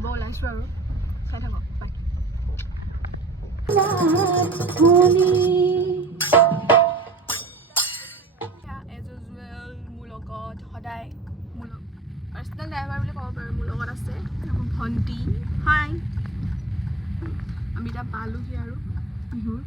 হ'ব ওলাইছোঁ আৰু চাই থাকক বাই এজ ইউজুৱেল মোৰ লগত সদায় মোৰ পাৰ্চনেল ড্ৰাইভাৰ বুলি ক'ব পাৰোঁ মোৰ লগত আছে মোৰ ভণ্টি হাই আমি এতিয়া পালোহি আৰু বিহুৰ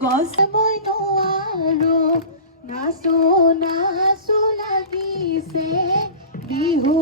গছ মই নোৱাৰো নাচো নাচো লাগিছে বিহু